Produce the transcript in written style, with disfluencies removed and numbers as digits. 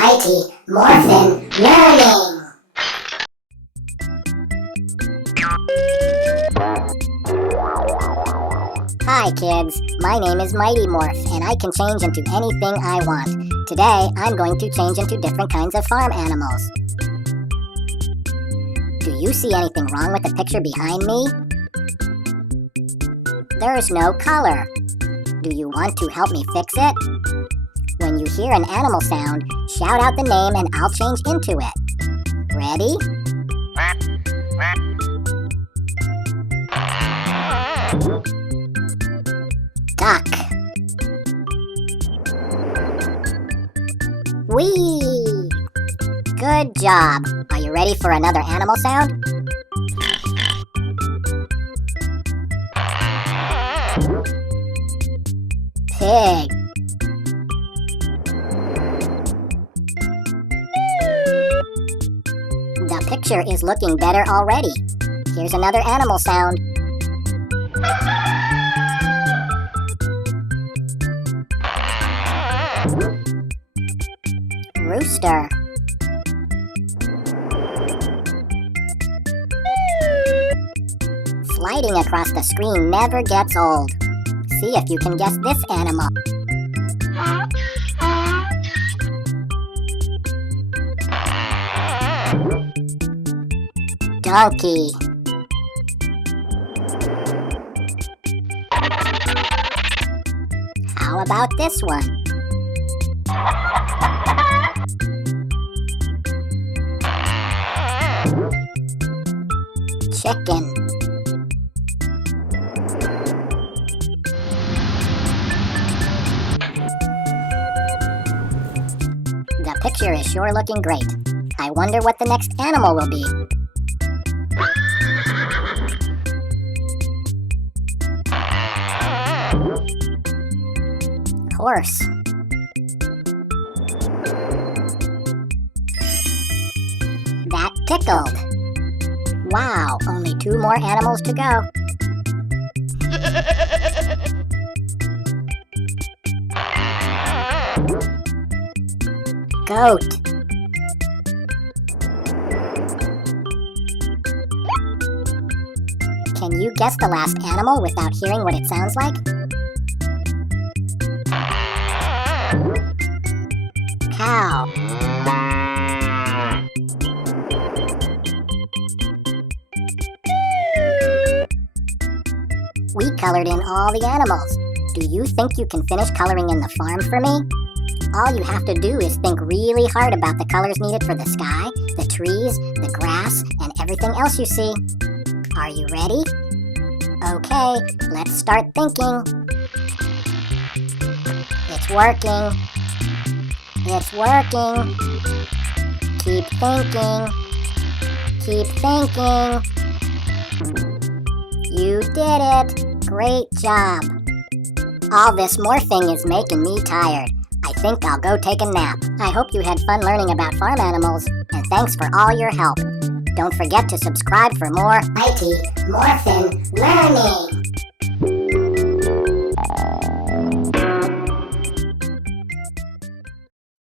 Mighty Morphin Learning. Hi kids, my name is Mighty Morph and I can change into anything I want. Today I'm going to change into different kinds of farm animals. Do you see anything wrong with the picture behind me? There's no color. Do you want to help me fix it? When you hear an animal sound, shout out the name and I'll change into it. Ready? Duck. Whee! Good job. Are you ready for another animal sound? Pig. The picture is looking better already. Here's another animal sound. Rooster. Sliding across the screen never gets old. See if you can guess this animal. Donkey. How about this one? Chicken. The picture is sure looking great. I wonder what the next animal will be. Horse. That tickled. Wow, only 2 more animals to go. Goat. Can you guess the last animal without hearing what it sounds like? Cow. We colored in all the animals. Do you think you can finish coloring in the farm for me? All you have to do is think really hard about the colors needed for the sky, the trees, the grass, and everything else you see. Are you ready? Okay, let's start thinking. It's working. It's working. Keep thinking. Keep thinking. You did it. Great job. All this morphing is making me tired. I think I'll go take a nap. I hope you had fun learning about farm animals, and thanks for all your help. Don't forget to subscribe for more Mighty Morphin Learning.